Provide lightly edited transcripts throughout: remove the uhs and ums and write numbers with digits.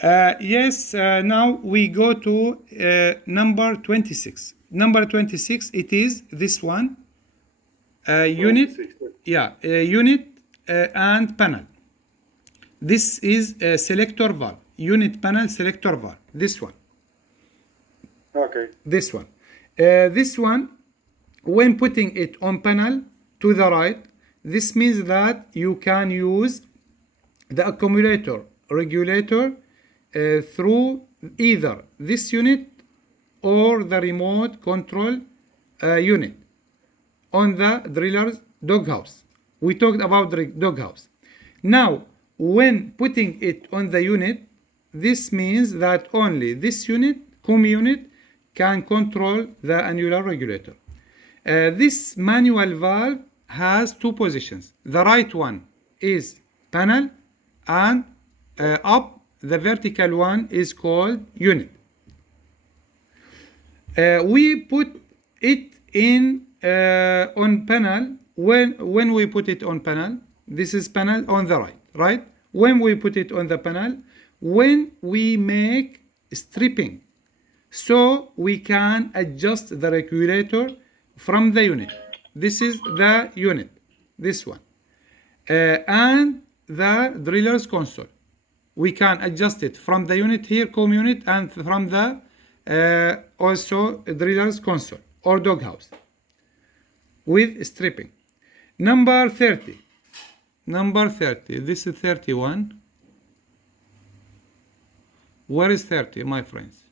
Yes, now we go to number 26. Number 26, it is this one. Unit, unit and panel. This is a selector valve. Unit panel selector valve. This one. Okay. This one. This one, when putting it on panel to the right, this means that you can use the accumulator regulator through either this unit or the remote control unit on the driller's doghouse. We talked about the doghouse. Now, when putting it on the unit, this means that only this unit, Koomey unit, can control the annular regulator. This manual valve has two positions. The right one is panel, and up the vertical one is called unit. We put it in on panel. When we put it on panel, this is panel on the right. When we put it on the panel, when we make stripping, so we can adjust the regulator from the unit. This is the unit, this one, and the driller's console. We can adjust it from the unit here, Koomey unit, and from the also driller's console or doghouse with stripping. Number 30. Number 30. This is 31. Where is 30, my friends?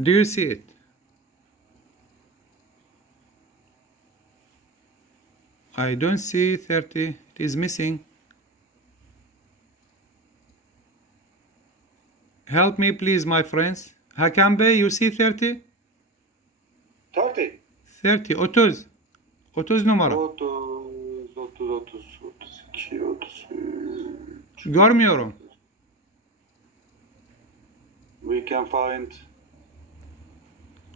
Do you see it? I don't see 30. It is missing. Help me, please, my friends. Hakambe, you see 30? 30. 30. 30. 30 numara. 32, 33. Görmüyorum. We can find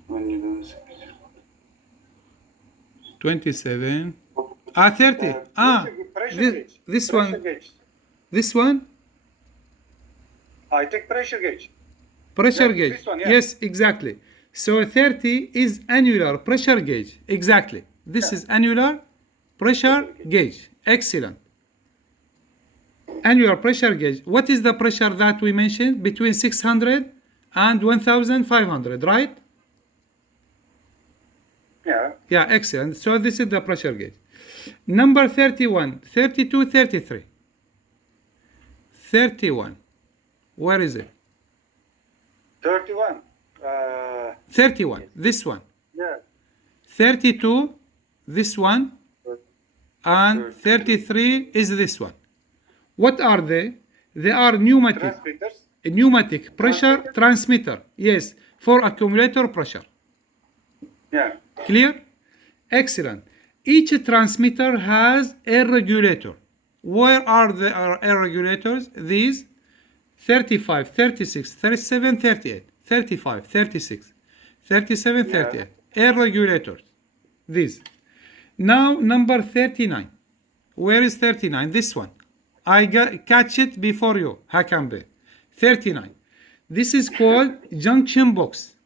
27. 30. This one. Gauge. This one? I take pressure gauge. Pressure Yeah, gauge. this one, yeah. Yes, exactly. So 30 is annular pressure gauge. Exactly. This is annular pressure gauge. Excellent. Annular pressure gauge. What is the pressure that we mentioned? Between 600 and 1500, right? Yeah. Yeah, excellent. So this is the pressure gauge. Number 31, 32, 33. 31. Where is it? 31. 31. This one. Yeah. 32. This one. And 33 is this one. What are they? They are pneumatic pressure transmitter. Yes, for accumulator pressure. Yeah. Clear? Excellent. Each transmitter has a regulator. Where are the air regulators? These 35, 36, 37, 38, 35, 36, 37, 38. Air regulators. These. Now number 39. Where is 39? This one. I catch it before you, Hakambe. 39. This is called junction box.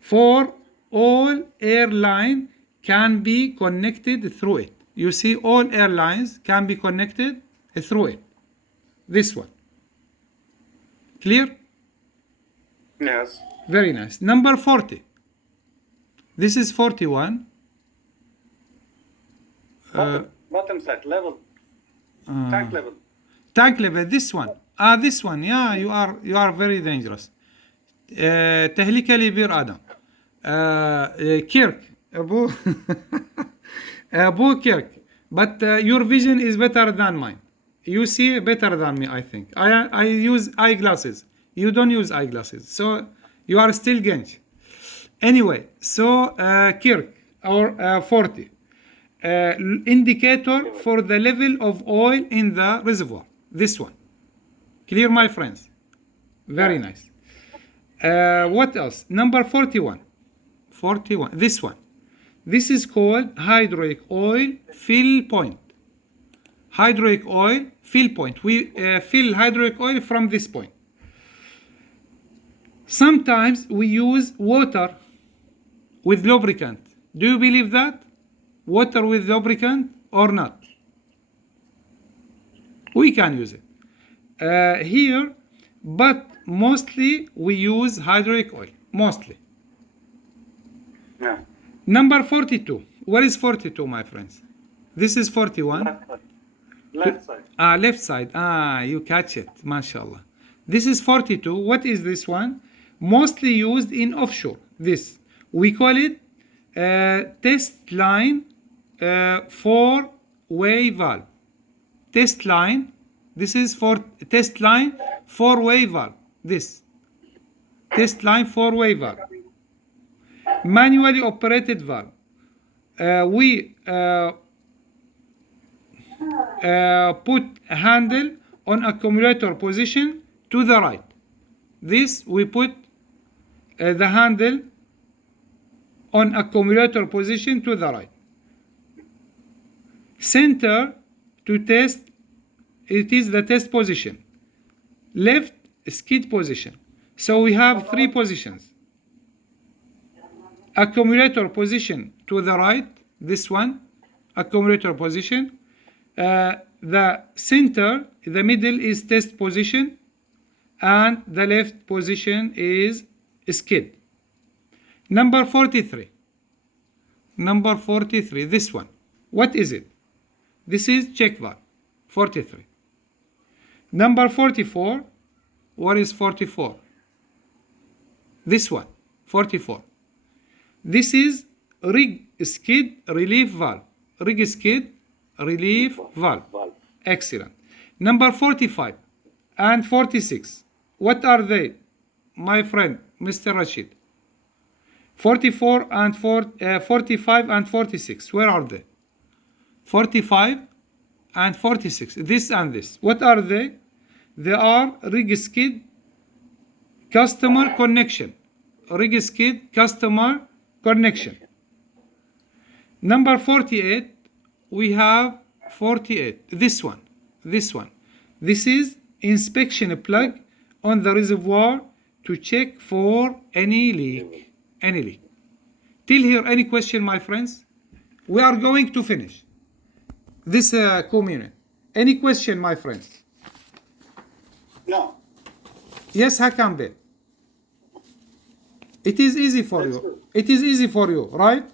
For all airline can be connected through it. You see, all airlines can be connected through it. This one. Clear? Yes. Very nice. Number 40. This is 41. Bottom side level. Tank level. Tank level. This one. This one. Yeah, you are very dangerous. تهلكة لي بير آدم. Kirk. Abu Kirk. But your vision is better than mine. You see better than me, I think. I use eyeglasses. You don't use eyeglasses. So you are still Gench. Anyway, so Kirk or 40. Indicator for the level of oil in the reservoir. This one. Clear, my friends? Very nice. What else? Number 41. 41. This one. This is called hydraulic oil fill point. hydraulic oil fill point. We fill hydraulic oil from this point. Sometimes we use water with lubricant. Do you believe that? Water with lubricant or not? We can use it here, but mostly we use hydraulic oil. Mostly. Yeah. Number 42. What is 42, my friends? This is 41. Left side. Left side. You catch it. MashaAllah. This is 42. What is this one? Mostly used in offshore. This. We call it test line four-way valve. Test line. This is for test line four-way valve. This. Test line four-way valve. Manually operated valve. We put a handle on accumulator position to the right. This we put the handle on accumulator position to the right. Center to test, it is the test position. Left, skid position. So we have three positions. Accumulator position to the right, this one, accumulator position. The center, the middle is test position, and the left position is skid. Number 43. Number 43, this one. What is it? This is check valve, 43. Number 44, what is 44? This one, 44. This is rig skid relief valve. Rig skid relief valve. Excellent. Number 45 and 46. What are they, my friend, Mr. Rashid? 44 and 45 and 46. Where are they? 45 and 46. This and this. What are they? They are rig skid customer connection. Rig skid customer connection. Number 48, we have 48. This one. This one. This is inspection plug on the reservoir to check for any leak. Any leak. Till here, any question, my friends? We are going to finish this Koomey. Any question, my friends? No. Yes, Hakambe. It is easy for That's you. good. It is easy for you, right?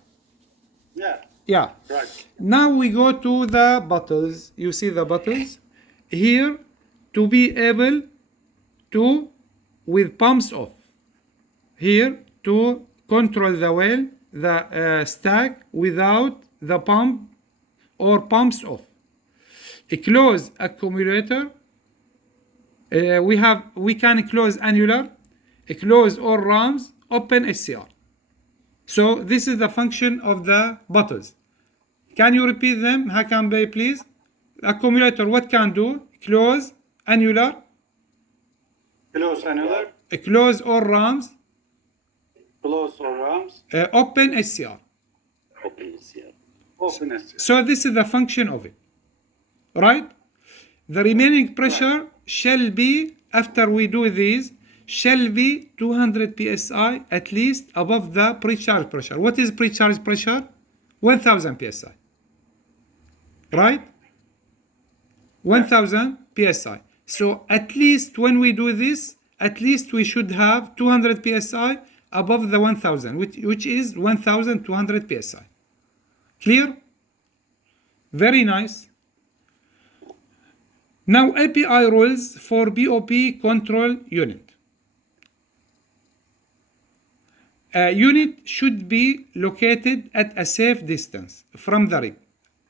Yeah. Yeah. Right. Now we go to the bottles. You see the bottles here, to be able to, with pumps off, here to control the well, the stack without the pump or pumps off. A closed accumulator. We can close annular, close all rams, open SCR. So this is the function of the bottles. Can you repeat them, Hakam Bey, please? Accumulator, what can do? Close annular, Close annular. close all rams, Close all rams. open SCR. Open SCR. Open SCR. So this is the function of it, right? The remaining pressure shall be, after we do these, shall be 200 psi at least above the pre-charge pressure. What is pre-charge pressure? 1000 psi, right? 1000 psi. So at least when we do this, at least we should have 200 psi above the 1000, which is 1200 psi. Clear? Very nice. Now API rules for BOP control unit. A unit should be located at a safe distance from the rig.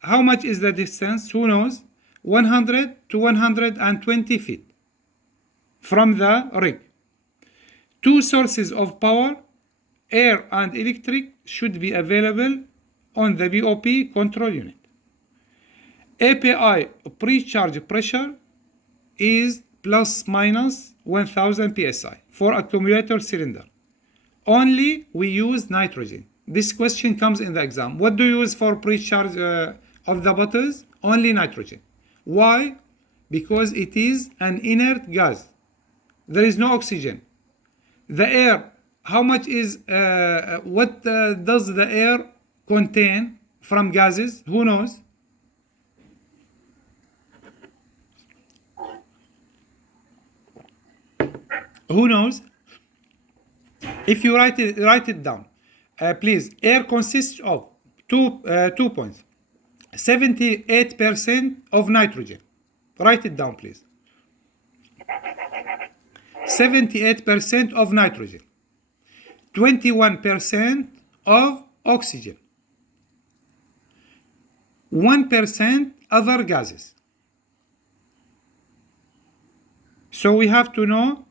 How much is the distance? Who knows? 100 to 120 feet from the rig. Two sources of power, air and electric, should be available on the BOP control unit. API pre-charge pressure is plus minus 1000 psi for accumulator cylinder. Only we use nitrogen. This question comes in the exam. What do you use for pre-charge of the bottles? Only nitrogen. Why? Because it is an inert gas. There is no oxygen. The air, how much is, what does the air contain from gases? Who knows? Who knows? If you write it down, please. Air consists of two points. 78% of nitrogen. Write it down, please. 78% of nitrogen. 21% of oxygen. 1% other gases. So we have to know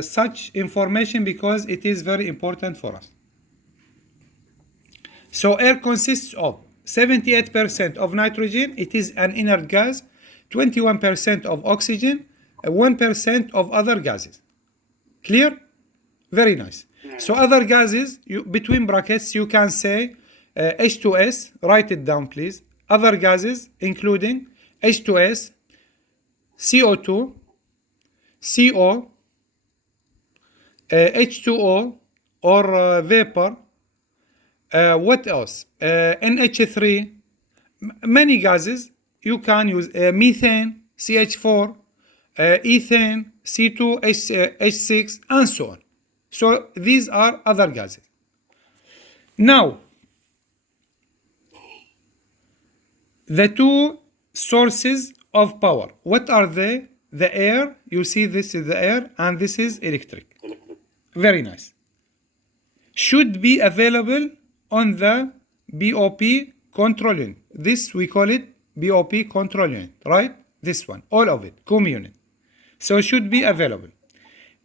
such information because it is very important for us. So air consists of 78% of nitrogen, it is an inert gas, 21% of oxygen, 1% of other gases. Clear? Very nice. So other gases, between brackets, you can say H2S, write it down please. Other gases including H2S, CO2, CO, H2O or vapor, what else? NH3, many gases. You can use methane, CH4, ethane, C2, H6, and so on. So these are other gases. Now, the two sources of power, what are they? The air, you see this is the air and this is electric. Very nice. Should be available on the BOP control unit. This we call it BOP control unit, right? This one, all of it, Koomey unit. So should be available.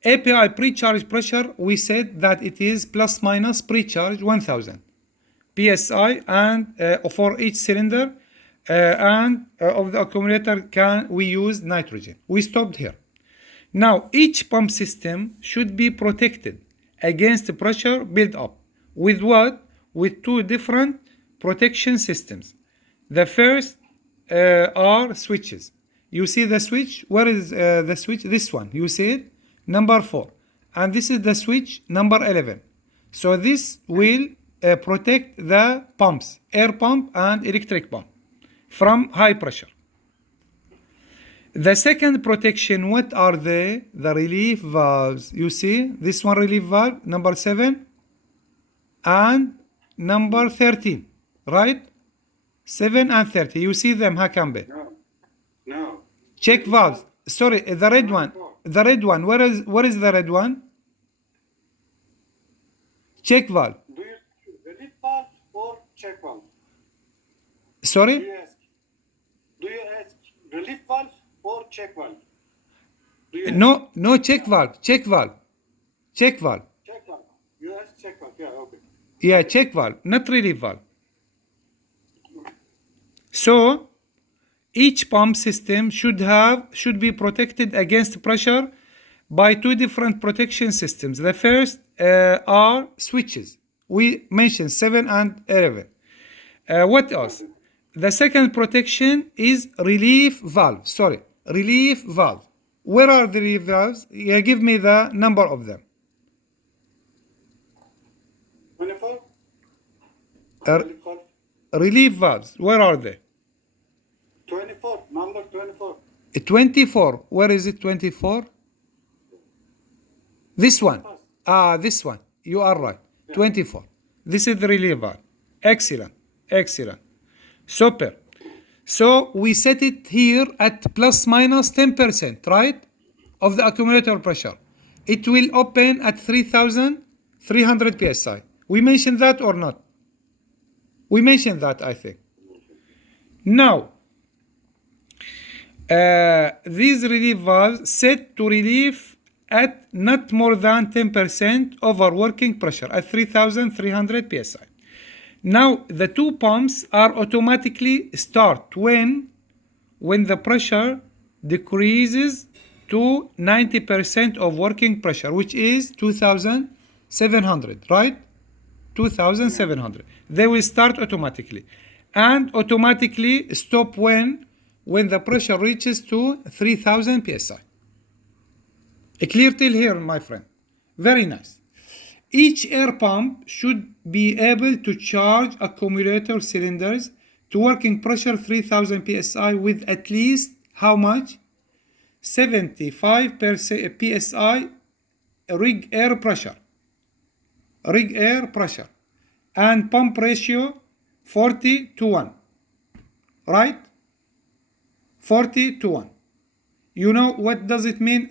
API pre-charge pressure, we said that it is plus minus pre-charge 1000 psi and for each cylinder and of the accumulator we use nitrogen. We stopped here. Now each pump system should be protected against pressure build up. With what? With two different protection systems. The first are switches. You see the switch? Where is the switch? This one. You see it? Number 4. And this is the switch number 11. So this will protect the pumps, air pump and electric pump, from high pressure. The second protection, what are they? The relief valves. You see this one, relief valve number 7 and number 13, right? 7 and 30. You see them, Hakambe? No. Check valves. Sorry, the red one. The red one. Where is the red one? Check valve. Do you relief valve or check valve? Sorry? Do you ask relief valve or check valve? No, check valve. Check valve. Check valve. Check valve. You ask check valve. Yeah, okay. Yeah, check valve, not relief valve. So each pump system should be protected against pressure by two different protection systems. The first are switches. We mentioned 7 and 11. What else? The second protection is relief valve. Sorry, relief valve. Where are the relief valves? Yeah, give me the number of them. 24? Relief valves. Where are they? 24. Number 24. 24. Where is it? 24. This one. This one. You are right. 24. This is the relief valve. Excellent. Excellent. Super. So we set it here at plus minus 10%, right? Of the accumulator pressure. It will open at 3,300 psi. We mentioned that or not? We mentioned that, I think. Now, these relief valves set to relief at not more than 10% over working pressure at 3,300 psi. Now, the two pumps are automatically start when the pressure decreases to 90% of working pressure, which is 2,700, right? 2,700. They will start automatically and automatically stop when when the pressure reaches to 3000 psi. Clear till here, my friend? Very nice. Each air pump should be able to charge accumulator cylinders to working pressure 3000 psi with at least how much? 75 psi rig air pressure. Rig air pressure. And pump ratio 40 to 1. Right? 40 to 1. You know what does it mean?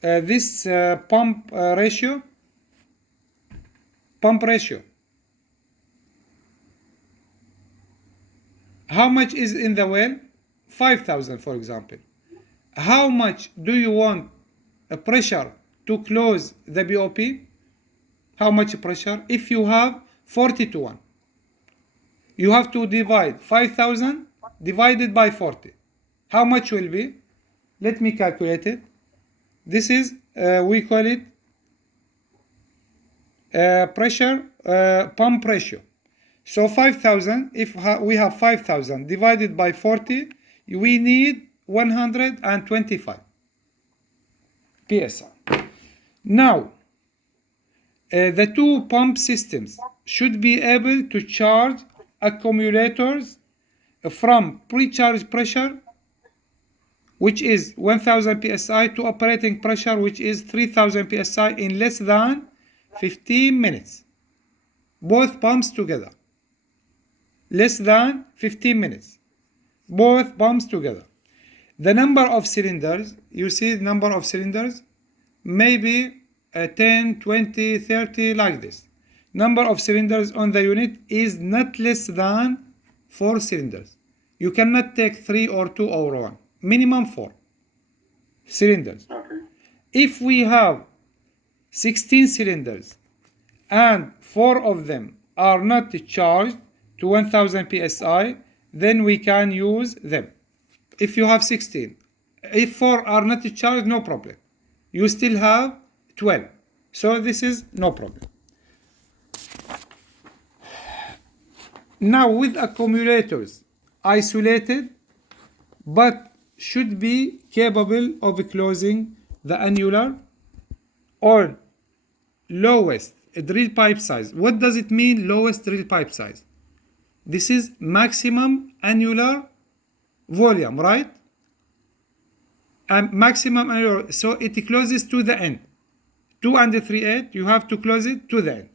This pump ratio. Pump ratio. How much is in the well? 5,000, for example. How much do you want a pressure to close the BOP? How much pressure? If you have 40 to 1, you have to divide 5,000 divided by 40. How much will be? Let me calculate it. This is, we call it pressure pump ratio. So 5,000, if we have 5,000 divided by 40, we need 125 psi. Now, the two pump systems should be able to charge accumulators from pre-charge pressure, which is 1000 psi, to operating pressure, which is 3000 psi, in less than 15 minutes. Both pumps together. Less than 15 minutes. Both pumps together. The number of cylinders, you see the number of cylinders, maybe 10, 20, 30, like this. Number of cylinders on the unit is not less than 4 cylinders. You cannot take 3 or 2 or 1. Minimum 4 cylinders. Okay. If we have 16 cylinders and 4 of them are not charged to 1000 psi, then we can use them. If you have 16, if 4 are not charged, no problem. You still have 12. So this is no problem. Now with accumulators isolated, but should be capable of closing the annular or lowest drill pipe size. What does it mean, lowest drill pipe size? This is maximum annular volume, right? And maximum annular, so it closes to the end. 2 and 3/8, you have to close it to the end.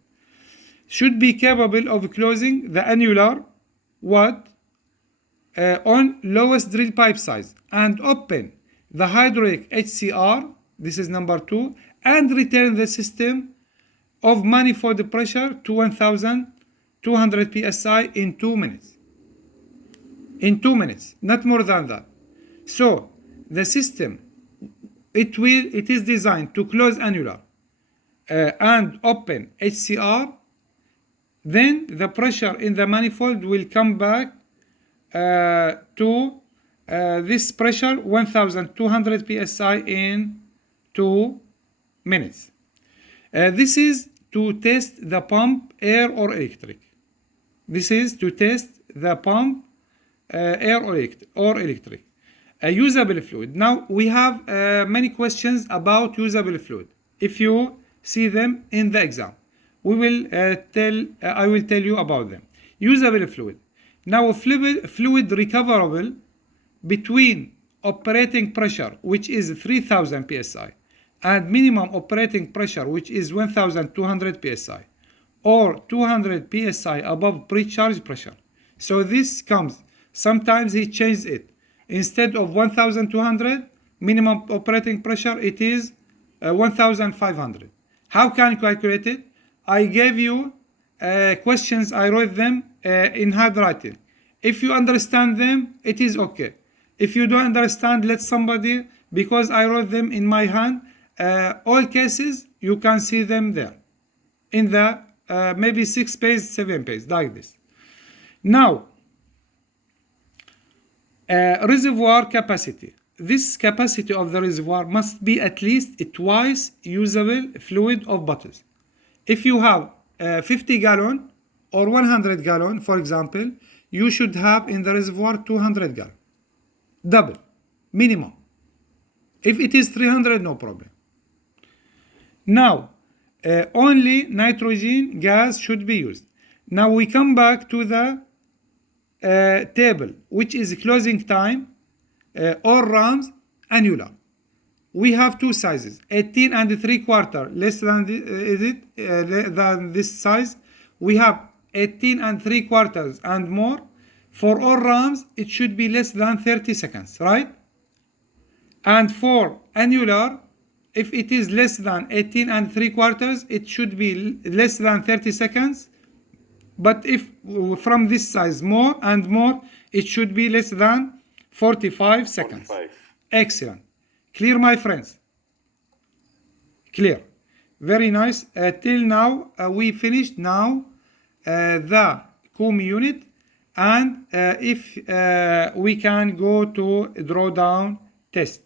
Should be capable of closing the annular what? On lowest drill pipe size, and open the hydraulic HCR, this is number 2, and return the system of manifold pressure to 1200 psi in 2 minutes. In 2 minutes, not more than that. So the system, it is designed to close annular and open HCR. Then the pressure in the manifold will come back to this pressure 1200 psi in 2 minutes. This is to test the pump, air or electric. This is to test the pump, air or electric. Usable fluid. Now we have many questions about usable fluid. If you see them in the exam, we will I will tell you about them. Usable fluid. Now fluid recoverable between operating pressure, which is 3000 psi, and minimum operating pressure, which is 1200 psi, or 200 psi above pre-charge pressure. So this comes, sometimes he changes it. Instead of 1200 minimum operating pressure, it is 1500. How can you calculate it? I gave you questions, I wrote them in handwriting. If you understand them, it is okay. If you don't understand, let somebody, because I wrote them in my hand. All cases, you can see them there in the maybe 6 page, 7 page, like this. Now, reservoir capacity. This capacity of the reservoir must be at least twice usable fluid of bottles. If you have 50 gallon or 100 gallon, for example, you should have in the reservoir 200 gallons. Double, minimum. If it is 300, no problem. Now, only nitrogen gas should be used. Now we come back to the table, which is closing time, or rams, annular. We have two sizes, 18 and 3/4, less than than this size. We have 18 and 3/4 and more. For all rams, it should be less than 30 seconds, right? And for annular, if it is less than 18 and 3/4, it should be less than 30 seconds. But if from this size more and more, it should be less than 45 seconds. 45. Excellent. Clear, my friends? Clear. Very nice. Till now, we finished now the Koomey unit. And if we can go to drawdown test.